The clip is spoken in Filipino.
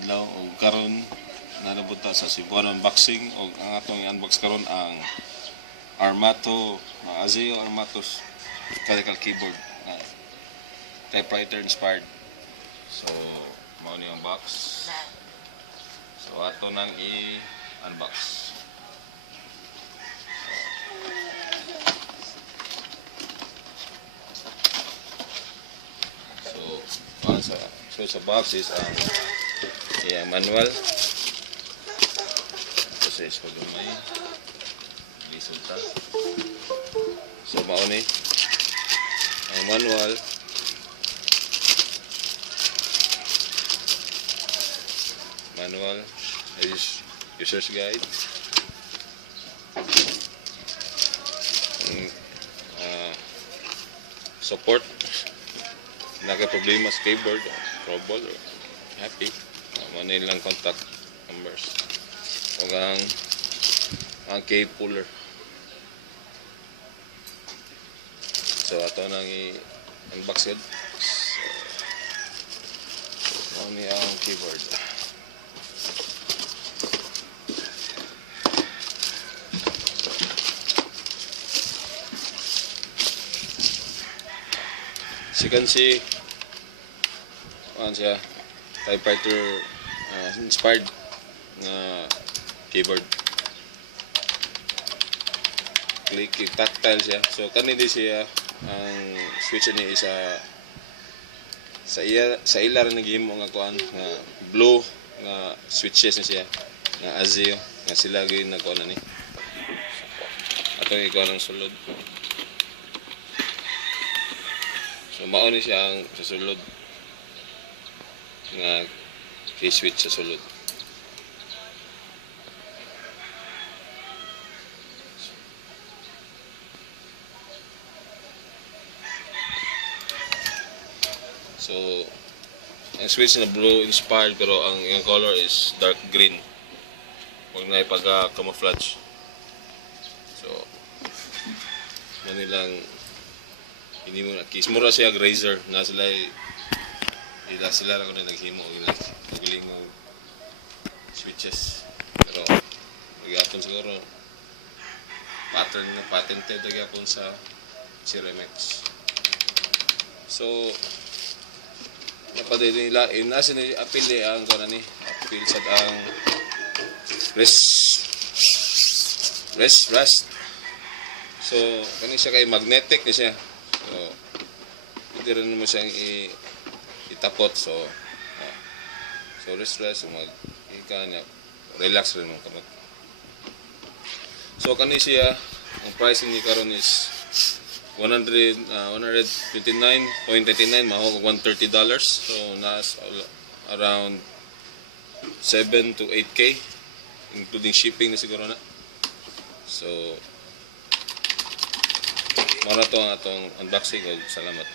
adlaw o karon napunta sa Cebuano unboxing o ang atong i-unbox karon ang Armato Azio Armato mechanical keyboard typewriter inspired. So mao ni ang box. So ato nang i-unbox. So sa box is ang manual. Ito sa gamay. Resulta. So mao ni ang manual. Manual is user's guide. Support. Nagka-problema sa keyboard, trouble, or happy. Mano lang contact numbers. O ang key puller. So ato nang i-unbox yun. So mano ang keyboard. As you can see, siya typewriter inspired na keyboard. Click, tactile siya. So kanindi siya ang switch ni isa sa ila rin naghimo nga kuan nga blue nga switches na siya nga Azio nga sila gyud nagkuan ni. Atong ikuan ang sulod. So mao ni siya ang sa sulod nga key switch sa sulod. So ang switch na blue inspired pero ang yung color is dark green. Huwag na ipag-camouflage. So manilang hindi mo na keys. Mura siya Razer na sila lang na naghimo nagaling mo switches. Pero nagyapon siguro pattern na patented nagyapon sa Ceremex. So napadali nila nasa ni appeal ang kuno ni appeal sa ang rest. So kani siya kay magnetic ni siya. So hindi rin mo siyang itapot. So rest kanya relax rin mo kamot. So kani siya ang pricing ni karon is $129.99 maho $130. So nas around 7 to 8K including shipping na siguro na. So mara to ang atong unboxing. Salamat.